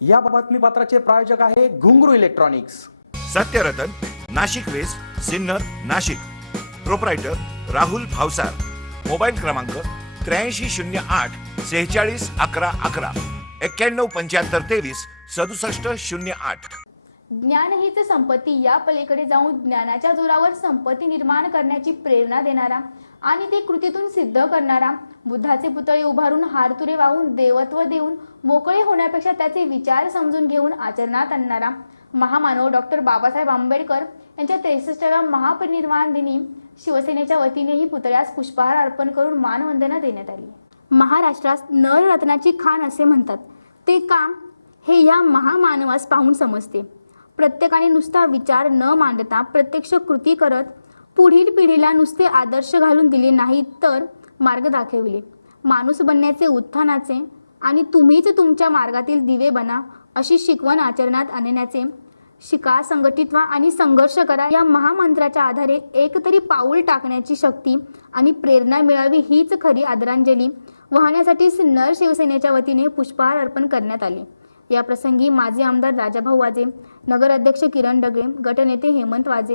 या बातमीपत्राचे प्रायोजक आहे Ghungroo electronics. Satyaratan, Nashik west, Sinnar, Nashik. Proprietor Rahul Bhavsar. Mobile क्रमांक 8308 46 11 11 91 75 23 67 08। ज्ञान हीच संपत्ती या पलीकडे जाऊन ज्ञानाच्या जोरावर संपत्ती निर्माण करण्याची प्रेरणा देणारा आणि ती कृतीतून सिद्ध करणारा, बुद्धाचे पुतळे उभारून हारतुरे वाहून देवत्व देऊन मोकळे होण्यापेक्षा त्याचे विचार समजून घेऊन आचरणात आणणारा महामानव डॉक्टर बाबासाहेब आंबेडकर यांच्या 63व्या महापरिनिर्वाण दिनी शिवसेनेच्या वतीनेही पुतळ्यास पुष्पहार अर्पण करून मानवंदना देण्यात आली। महाराष्ट्रात नररत्नाची खाण असे म्हणतात ते काम हे या महामानवास पाहून समजते। प्रत्येकाने नुसता विचार न मांडता प्रत्यक्ष कृती करत पुढील पिढीला नुसते आदर्श घालून दिले नाही तर मार्ग दाखविले। माणूस बनण्याचे, उत्थानाचे आणि तुम्हीच तुमच्या मार्गातील दिवे बना अशी शिकवण आचरणात आणण्याचे शिका, संघटित व्हा आणि संघर्ष करा या महामंत्राच्या आधारे एक तरी पाऊल टाकण्याची शक्ती आणि प्रेरणा मिळावी हीच खरी आदरांजली वाहण्यासाठी सिन्नर शिवसेनेच्या वतीने पुष्पहार अर्पण करण्यात आले। या प्रसंगी माजी आमदार राजाभाऊ वाजे, नगर अध्यक्ष किरण डगळे, गटनेते हेमंत वाजे,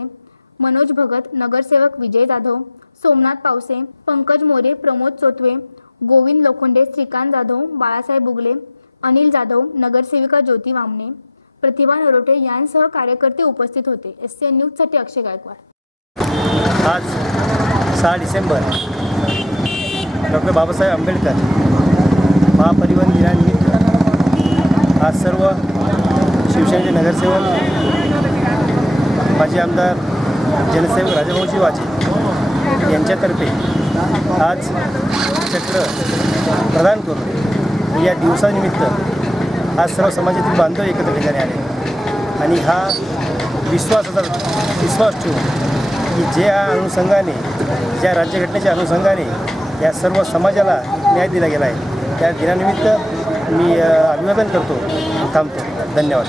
मनोज भगत, नगरसेवक विजय जाधव, सोमनाथ पावसे, पंकज मोरे, प्रमोद चोतवे, गोविंद लोखंडे, श्रीकांत जाधव, बाळासाहेब बुगले, अनिल जाधव, नगरसेविका ज्योती वामने, प्रतिभा नरोटे यांसह कार्यकर्ते उपस्थित होते। SCN न्यूज साठी अक्षय गायकवाड। आज 6 डिसेंबर डॉक्टर बाबासाहेब आंबेडकर महापरिनिर्वाण दिनानिमित्त आज सर्व शिवसेनेचे नगरसेवक, माजी आमदार, जनसेवक राजाभाऊजी वाजे यांच्यातर्फे आज चक्र प्रदान करून या दिवसानिमित्त आज सर्व समाजातील बांधव एकत्र ठिकाणी आले आणि हा विश्वास ठेवून की ज्या अनुषंगाने, ज्या राज्यघटनेच्या अनुषंगाने या सर्व समाजाला न्याय दिला गेला आहे त्या दिनानिमित्त मी अभिवादन करतो, थांबतो। धन्यवाद।